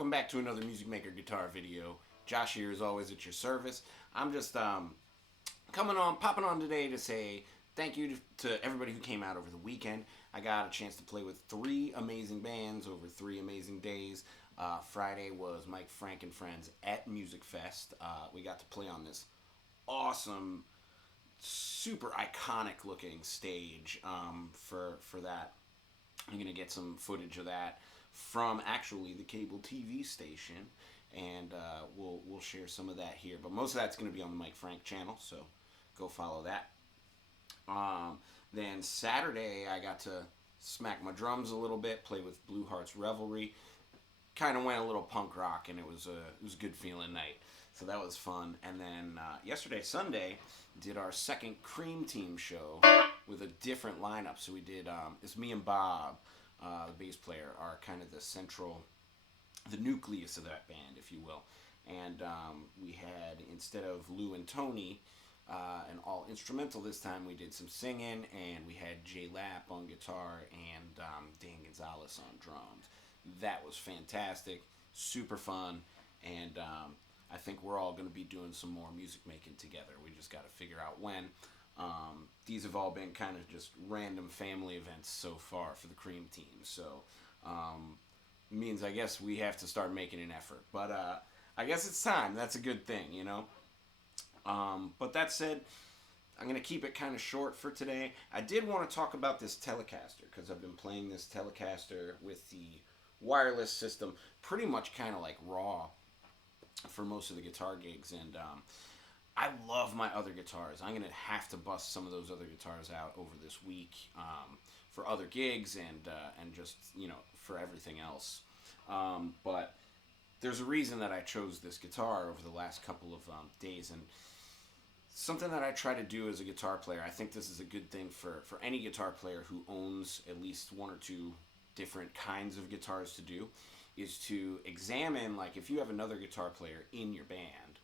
welcome back to another Music Maker guitar video. Josh here, as always, at your service. I'm just popping on today to say thank you to everybody who came out over the weekend. I got a chance to play with 3 amazing bands over 3 amazing days. Friday was Mike, Frank, and Friends at MusicFest. We got to play on this awesome, super iconic looking stage for that. I'm going to get some footage of that from actually the cable TV station, and we'll share some of that here. But most of that's going to be on the Mike Frank channel, so go follow that. Then Saturday, I got to smack my drums a little bit, play with Blue Hearts Revelry. Kind of went a little punk rock, and it was a good feeling night. So that was fun. And then yesterday, Sunday, did our second Cream Team show with a different lineup. So we did, it's me and Bob, the bass player, are kind of the nucleus of that band, if you will. And we had, instead of Lou and Tony, an all instrumental this time, we did some singing, and we had Jay Lapp on guitar and Dan Gonzalez on drums. That was fantastic, super fun, and I think we're all going to be doing some more music making together. We just got to figure out when. These have all been kind of just random family events so far for the Cream Team, so means I guess we have to start making an effort. But I guess it's time. That's a good thing, you know. But that said, I'm going to keep it kind of short for today. I did want to talk about this Telecaster, because I've been playing this Telecaster with the wireless system pretty much kind of like raw for most of the guitar gigs, and I love my other guitars. I'm going to have to bust some of those other guitars out over this week for other gigs and just, you know, for everything else. But there's a reason that I chose this guitar over the last couple of days, and something that I try to do as a guitar player, I think this is a good thing for any guitar player who owns at least 1 or 2 different kinds of guitars to do, is to examine, like, if you have another guitar player in your band,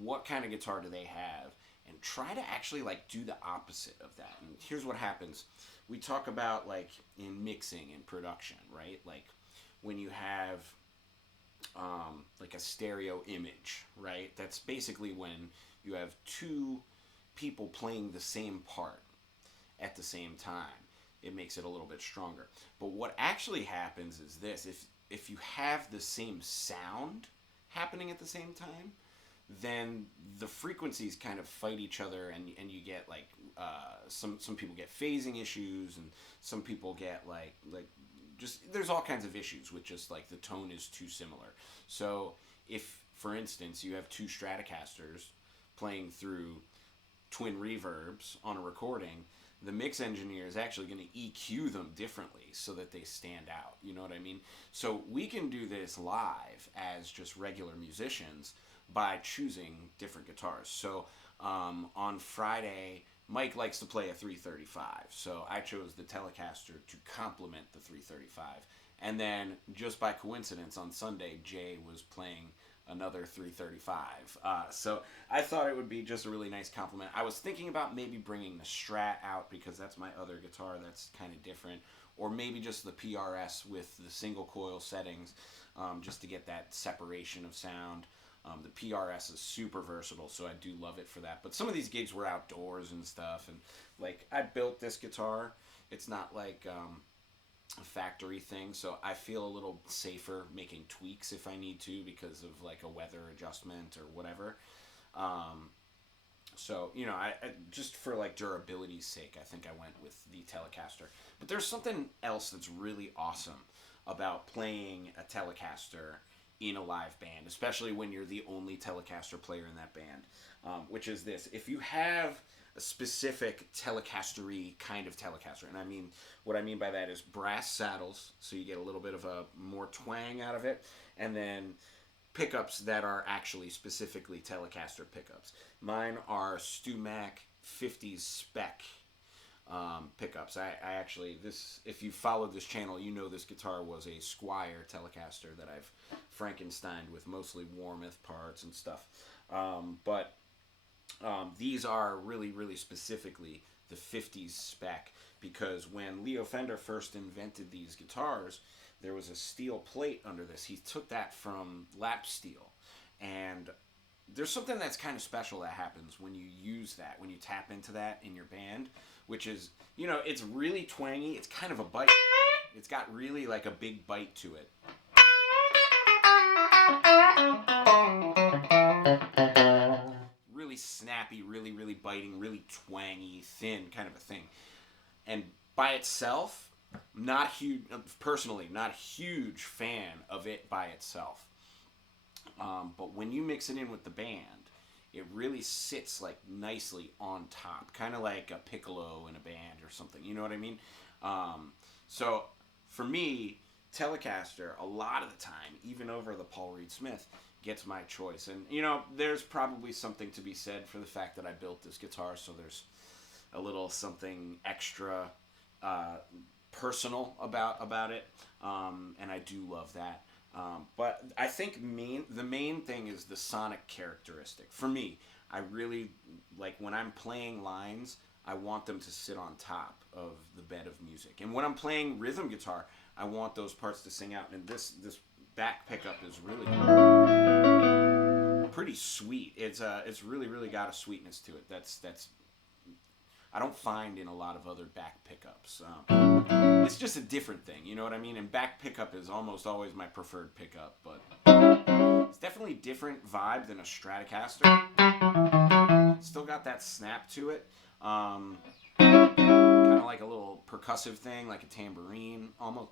what kind of guitar do they have, and try to actually, like, do the opposite of that. And here's what happens. We talk about, like, in mixing and production, right? Like, when you have like a stereo image, right? That's basically when you have 2 people playing the same part at the same time. It makes it a little bit stronger. But what actually happens is this: if you have the same sound happening at the same time, then the frequencies kind of fight each other, and you get like some people get phasing issues, and some people get like just, there's all kinds of issues with just like the tone is too similar. So if, for instance, you have 2 Stratocasters playing through twin reverbs on a recording, the mix engineer is actually going to EQ them differently so that they stand out. You know what I mean? So we can do this live as just regular musicians by choosing different guitars. So on Friday, Mike likes to play a 335, so I chose the Telecaster to complement the 335. And then, just by coincidence, on Sunday, Jay was playing another 335. So I thought it would be just a really nice compliment. I was thinking about maybe bringing the Strat out, because that's my other guitar that's kind of different, or maybe just the PRS with the single coil settings, just to get that separation of sound. The PRS is super versatile, so I do love it for that. But some of these gigs were outdoors and stuff, and like, I built this guitar. It's not like a factory thing, so I feel a little safer making tweaks if I need to, because of like a weather adjustment or whatever. So, you know, I just for like durability's sake, I think I went with the Telecaster. But there's something else that's really awesome about playing a Telecaster in a live band, especially when you're the only Telecaster player in that band, which is this: if you have a specific Telecaster-y kind of Telecaster, and I mean, what I mean by that is brass saddles, so you get a little bit of a more twang out of it, and then pickups that are actually specifically Telecaster pickups. Mine are StewMac 50s spec pickups. I actually, if you followed this channel, you know this guitar was a Squier Telecaster that I've Frankensteined with mostly Warmoth parts and stuff. But these are really, really specifically the 50s spec, because when Leo Fender first invented these guitars, there was a steel plate under this. He took that from lap steel, and there's something that's kind of special that happens when you use that, when you tap into that in your band, which is, you know, it's really twangy. It's kind of a bite. It's got really like a big bite to it. Really snappy, really, really biting, really twangy, thin kind of a thing. And by itself, not huge, personally, not a huge fan of it by itself. But when you mix it in with the band, it really sits like nicely on top, kind of like a piccolo in a band or something. You know what I mean? So for me, Telecaster, a lot of the time, even over the Paul Reed Smith, gets my choice. And, you know, there's probably something to be said for the fact that I built this guitar, so there's a little something extra personal about it, and I do love that. But I think the main thing is the sonic characteristic. For me, I really, like when I'm playing lines, I want them to sit on top of the bed of music. And when I'm playing rhythm guitar, I want those parts to sing out. And this back pickup is really pretty sweet. It's really, really got a sweetness to it. That's I don't find in a lot of other back pickups. It's just a different thing, you know what I mean? And back pickup is almost always my preferred pickup, but it's definitely a different vibe than a Stratocaster. Still got that snap to it. Kind of like a little percussive thing, like a tambourine, almost.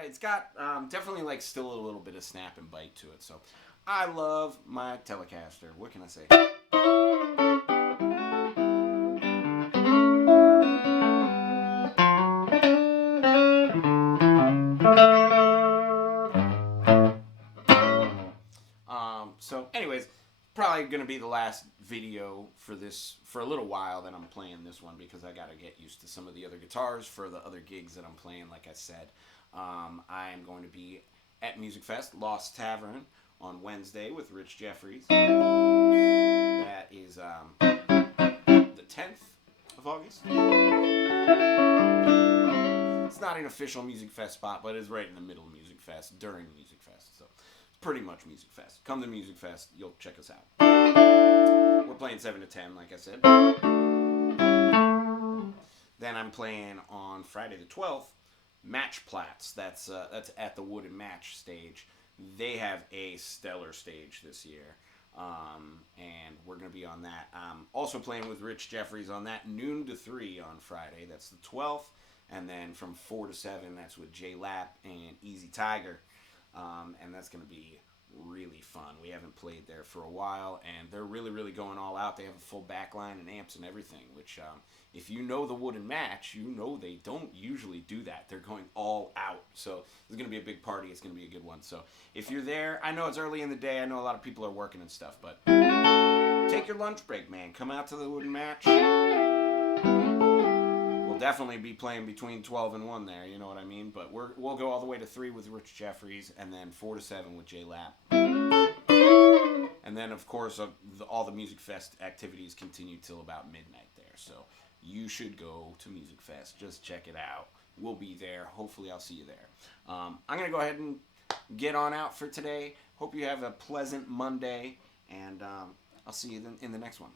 It's got definitely like still a little bit of snap and bite to it. So I love my Telecaster. What can I say? So anyways, probably going to be the last video for this for a little while that I'm playing this one, because I got to get used to some of the other guitars for the other gigs that I'm playing. Like I said, I am going to be at MusicFest, Lost Tavern, on Wednesday with Rich Jeffries. That is the 10th of August. It's not an official MusicFest spot, but it's right in the middle of MusicFest, during MusicFest. So it's pretty much MusicFest. Come to MusicFest, you'll check us out. We're playing 7 to 10, like I said. Then I'm playing on Friday the 12th, Match Plats. That's at the Wood and Match stage. They have a stellar stage this year, and we're going to be on that. Also playing with Rich Jeffries on that, noon to 3 on Friday. That's the 12th. And then from 4 to 7, that's with Jay Lapp and Easy Tiger. And that's going to be really fun. We haven't played there for a while, and they're really, really going all out. They have a full backline and amps and everything, which if you know the Wood and Match, you know they don't usually do that. They're going all out. So it's going to be a big party. It's going to be a good one. So if you're there, I know it's early in the day. I know a lot of people are working and stuff, but take your lunch break, man. Come out to the Wood and Match. We'll definitely be playing between 12 and 1 there, you know what I mean? But we'll go all the way to 3 with Rich Jeffries, and then 4 to 7 with Jay Lapp. And then, of course, all the Music Fest activities continue till about midnight there. So you should go to Music Fest. Just check it out. We'll be there. Hopefully I'll see you there. I'm going to go ahead and get on out for today. Hope you have a pleasant Monday, and I'll see you in the next one.